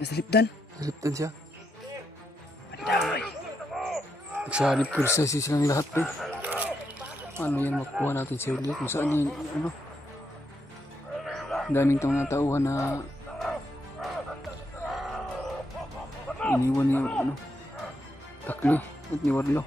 Nasa lipdan. Naliptan siya. Anday. Nagsanib pulsa silang lahat po. Paano yan makuha natin si Julio? Kung saan yan, ano? Ang daming mga tauhan na iniwan niya, ano? Takli at ni Warlo.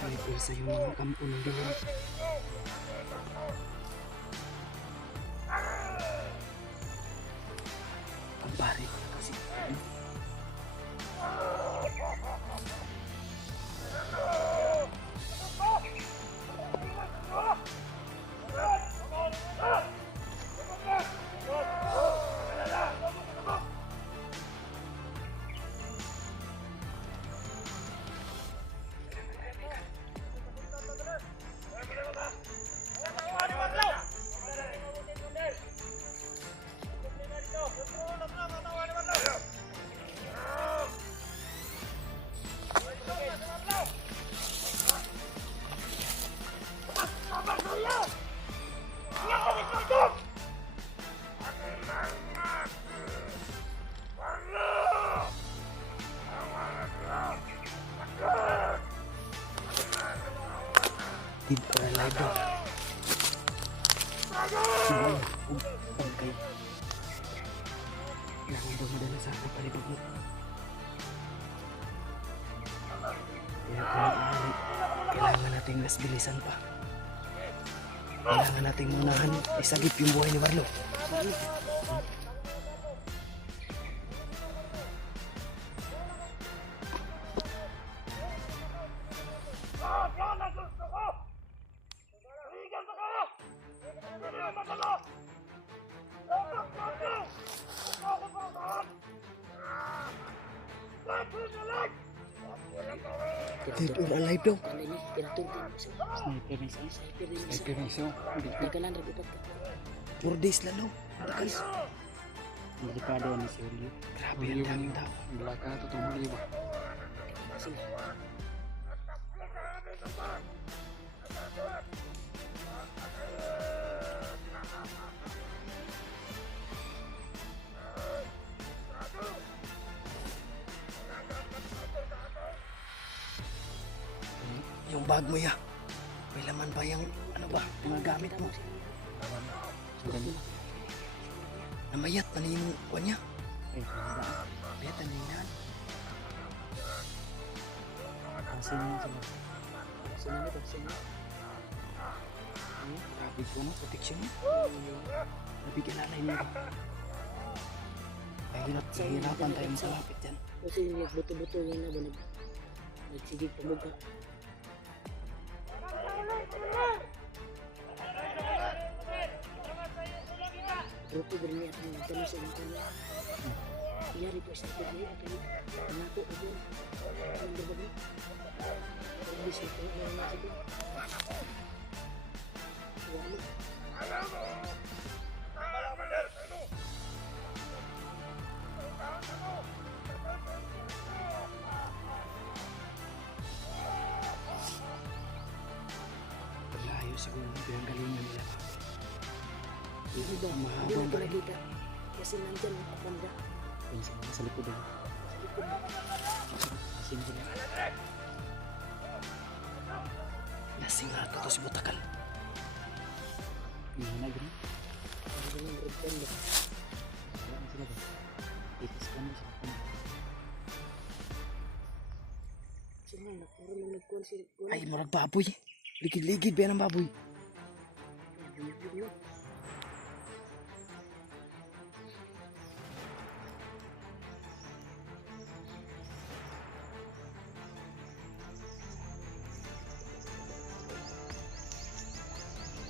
Sabi ko sa yung mga kampo ng diwan. Ang pare ko na kasi. Dead or alive daw. Bangkay. Kailangan daw madala sa akin palibag mo. Kaya kailangan nating mas bilisan pa. Kailangan nating munahan isagip yung buhay ni Warlo. Dead or alive daw. Sniper na siya. 4 days lalo. Tagal. Delikado ni si Julio. Grabe ang daming tao. Balaka ito itong Julio ba? Yung bag mo ya. May laman ba yung ano ba? Mga gamit mo. Namayat pa na yung kuwan niya. Mayat na yan. Grabe ko no, protection mo. Grabe kilalay mo. Hirapan tayo makalapit yan. Kasi yung buto-buto yan na ba nagsigig pa mukha. Ruto ba niya at nagtanong sa mga kanya. Iyari po sa akin niya at nako ako. Ang ba ba? Ang bisa ko na nasa doon. Wala. Malayo siguro ang pinanggalingan nila. Hindi ba? Hindi mo pinakita. Kasi nandyan ang kapanda. Sa likod na. Sa likod mo. Lasing nga ito si Butakal. Hindi na gano'n. Ang ganun red band. Wala sila ba? Itis ka na siya. Sino na? Puro na nagkuhan si Kuhan. Ay, marag baboy. Ligid-ligid ba yan ang baboy?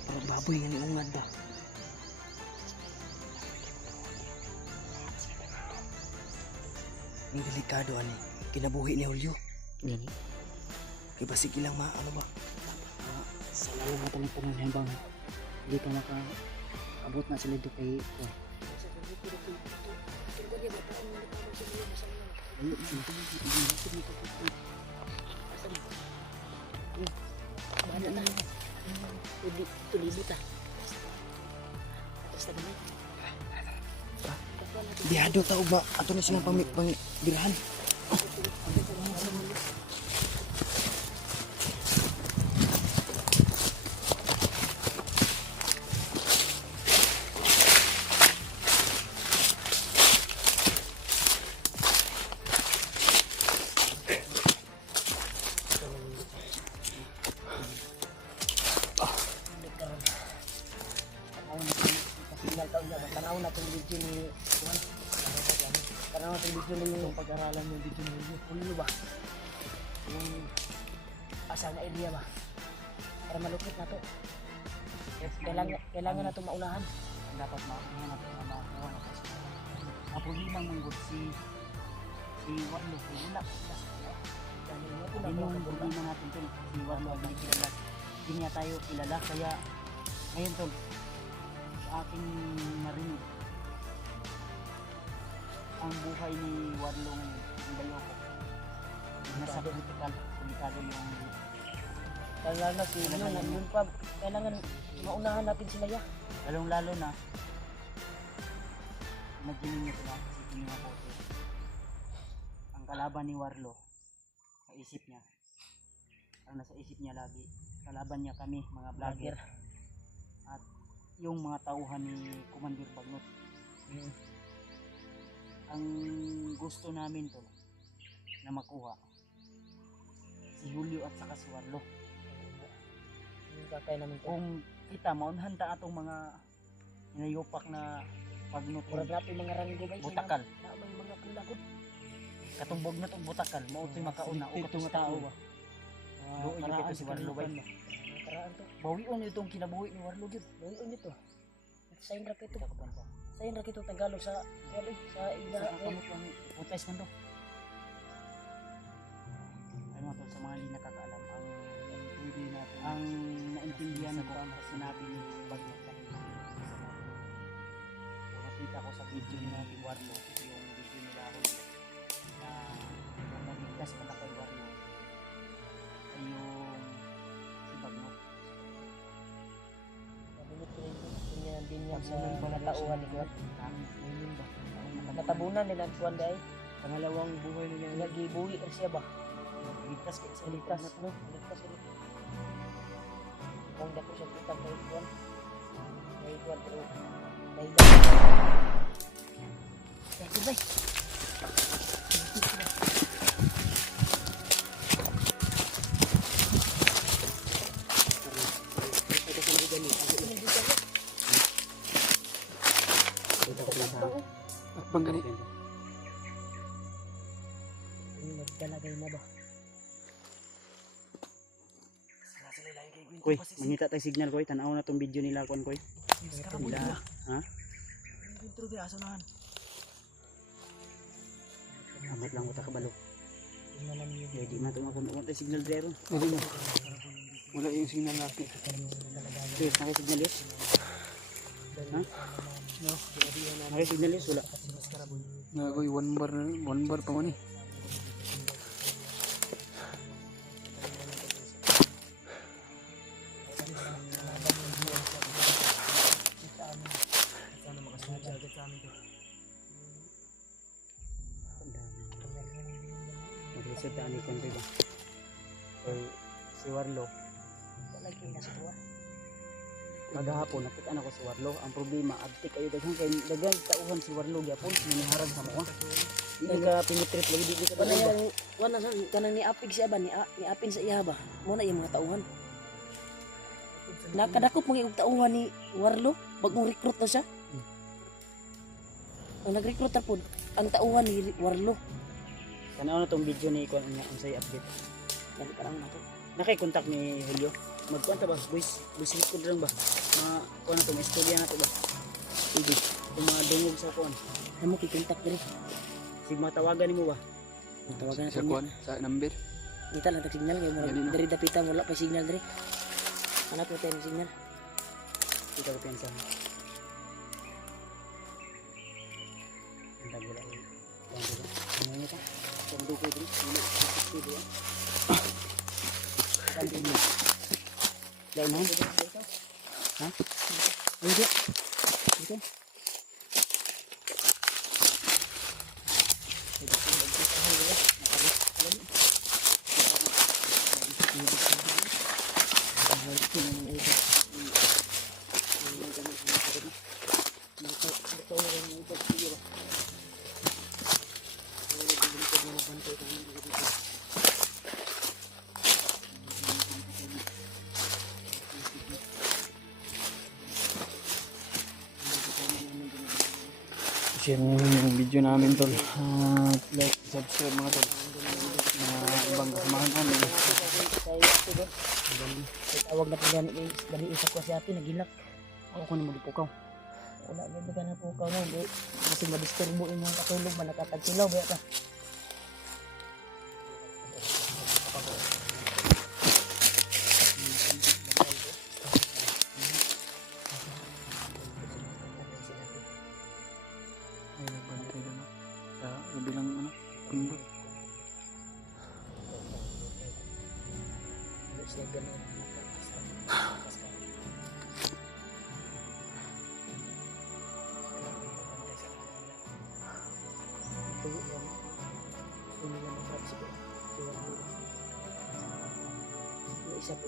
Marag baboy nga ni ungad ba? Ang delikado ani. Kinabuhi ni Julio. Yan. Kaya ba sige lang ano ba? Sa lalangatan ng panahon bang hindi ka makaabot na sila doon kay Ayo, ito. Bahala na. Tulibot ah. Atas na gamit. Biyado tao ba? Ato na silang pangirahan. Tanaw na itong video ni Juan. Tanaw na itong video ni yung pag-aralan ng video ni Julio ba? Yung asa na idea ba? Para malukit na to. Kailangan na itong maunahan. Dapat makakuha natin na makakuha na kasi. Ang problema mong good si Warlo. Wala. Hindi mo ang problema natin tol. Si Warlo ang hindi kilala. Hindi niya tayo kilala. Kaya ngayon tol, sa aking narinig, ang buhay ni Warlo ngayon, ang Bayoko, nasa critical, delikado yung Kailangan na sila yun pa. Kailangan maunahan natin sila ya. lalong-lalo na naging nyo sila kasi tingin ako ang kalaban ni Warlo sa isip niya, ang nasa isip niya lagi, kalaban niya kami mga vlogger at yung mga tauhan ni Commander Bagnot. Ang gusto namin to na makuha si Julio at saka si Warlo. Yung kakay namin to. Kung kita maunhan ta atong mga inayupak na Bagnot Murag natin mga ranggo guys. butakal, Na may mga kulakot. katong Bagnot og butakal mao toy makauna o katong tao ba. Luoy gyud kay si Warlo ba. Karaan to. Bawion itong kinabuhi ni Warlo gyud. Ngayon nito. Sayin ra kito. Sayin ra kito Tagalog sa wali sa ila. Kamot lang putais man do. Ano to sa mga hindi nakakaalam ang pwede natin ang naintindihan ko ang sinabi ni Bagnot kanina. Nakita ko sa video ni Warlo yung video nila na nagligtas pala kay Warlo ay yung si Bagnot. Nabunot ko rin din yan sa mga tauhan ni Juan. Natabunan nila ang Juan dahil. Pangalawang buhay niya Nagibuhi siya ba? ligtas kay sa Ligtas, no? Ligtas sila. Kung dako siya kita kay Juan. Kay Juan, pero nahilang. Thank you, bye. Akbang gani. Nagdalagay na ba? Koy, mangita tayo signal koy, tanaw na tong video nila kon koy. Nila, ha? Intro di asonahan. Amat lang utak kabalo. Tingnan namin yung Jadi man tong ako tayo signal driver. Dili na. Wala yung signal natin. Yes, naka signal yes. Ha? Naka signal yes wala. Nagoy one bar pa man eh. Mag-reset ta ni kon koy ba. Kay si Warlo lagi na sa tuwa. kagahapon nakita na ko si Warlo. Ang problema abtik ayo daghan kay daghan tauhan si Warlo gyapon miniharag sa mo. Hindi ka pinitrip lagi di ka Wala ba. yung wala sa kanang ni apig siya ba ni apin sa iya ba? Mo na yung mga tauhan. Nakadakop mga yung tauhan ni Warlo bagong recruit na siya. Ang nag-recruit na po ang tauhan ni Warlo. Tanaw na tong video ni kon unya unsay update. Dali pa lang na to. Nakay-contact ni Julio. Magkuanta ba? Voice record lang ba? Mga kuha na ito, may istorya na ito ba? Sige. Kung mga dungog sa kuhan. Amo kikontak diri. Sige, matawagan ni mo ba? Tawagan na Sa sa kuan, sa number. Kita lang tag signal kay mo Dali na. diri dapitan wala pa signal diri. Anak ko tayo signal. Kita ko piyansa. Ang dagula. Ano yun ito? Dahil mo? Ha? Hindi. Dito. Share nyo yung video namin tol. At like, subscribe mga tol. Na ibang kasamahan namin. Tawag na po ganit dari isa ko si ate nagilak. Ako ko ni magipukaw. Wala na ba na po ka mo. Kasi madisturbo inyong katulog ba nakatagsilaw ba ka. Ay, nagbantay na no. Sa kabilang ano, pindot. Siya ganun. Isa po,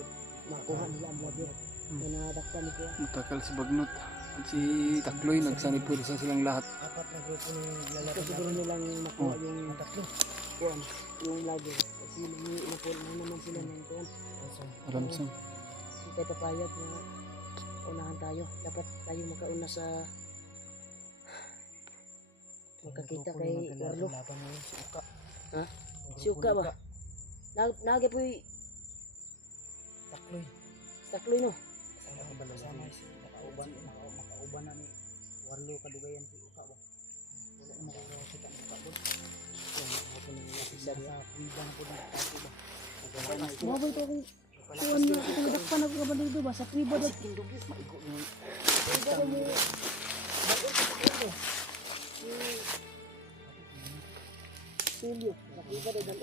makuha nila ang vlogger. Kaya nadakpan ni Kuya. Matakal si Bagnot. At si Takloy, nagsanipursa silang lahat. Apat na grupo ng lalaki. Ito siguro nilang makuha yung tatlo. Kuhan, yung vlogger. Kasi nakuha na naman sila ng kuhan. Ramsam. Hindi tayo papayag na unahan tayo. Dapat tayo makauna sa magkakita kay Warlo. Ha? Si Uka ba? Nagay po yung Takloy. Takloy no? Kasama si nakauban na ni Warlo kadugayan si Uka ba? Wala na makakita ng Uka ba? Ako nang nakisar sa pribang po ng Uka ba? Mabay ko akong kuhan nyo. Kung nadakpan ako ka ba dito ba? Sa priba doon. Kindugis, maigo nyo. Priba ko mo. Bakit sa priba? Silyo. Sa priba doon ang